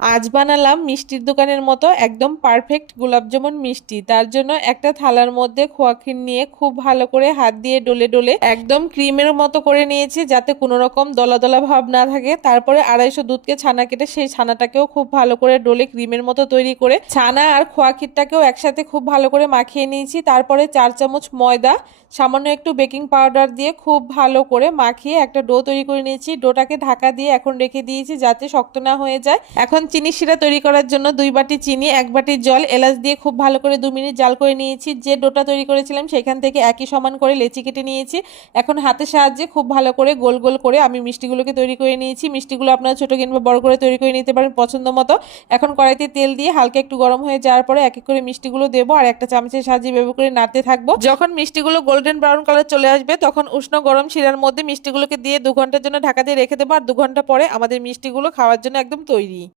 আজ বানালাম মিষ্টির দোকানের মতো একদম পারফেক্ট গোলাপ জামুন মিষ্টি। তার জন্য একটা থালার মধ্যে খোয়া ক্ষীর নিয়ে খুব ভালো করে হাত দিয়ে ডলে ডলে একদম ক্রিমের মতো করে নিয়েছি, যাতে কোনো রকম দলা দলা ভাব না থাকে। তারপরে 250 দুধকে ছানা কেটে সেই ছানাটাকেও খুব ভালো করে ডলে ক্রিমের মতো তৈরি করে ছানা আর খোয়া ক্ষীরটাকেও একসাথে খুব ভালো করে মাখিয়ে নিয়েছি। তারপরে 4 চামচ ময়দা, সামান্য একটু বেকিং পাউডার দিয়ে খুব ভালো করে মাখিয়ে একটা ডো তৈরি করে নিয়েছি। ডোটাকে ঢাকা দিয়ে এখন রেখে দিয়েছি যাতে শক্ত না হয়ে যায়। এখন চিনি শিরা তৈরি করার জন্য 2 বাটি চিনি, 1 বাটি জল, এলাচ দিয়ে খুব ভালো করে 2 মিনিট জাল করে নিয়েছি। যে ডোটা তৈরি করেছিলাম সেখান থেকে একই সমান করে লেচি কেটে নিয়েছি। এখন হাতের সাহায্যে খুব ভালো করে গোল গোল করে আমি মিষ্টিগুলোকে তৈরি করে নিয়েছি। মিষ্টিগুলো আপনারা ছোট কিংবা বড় করে তৈরি করে নিতে পারেন পছন্দ মতো। এখন কড়াইতে তেল দিয়ে হালকা একটু গরম হয়ে যাওয়ার পরে এক এক করে মিষ্টিগুলো দেবো আর একটা চামচের সাহায্যে ব্যবহার করে নাড়তে থাকবো। যখন মিষ্টিগুলো গোল্ডেন ব্রাউন কালার চলে আসবে তখন উষ্ণ গরম শিরার মধ্যে মিষ্টিগুলোকে দিয়ে 2 ঘন্টার জন্য ঢাকা দিয়ে রেখে দেবো। আর 2 ঘন্টা পরে আমাদের মিষ্টিগুলো খাওয়ার জন্য একদম তৈরি।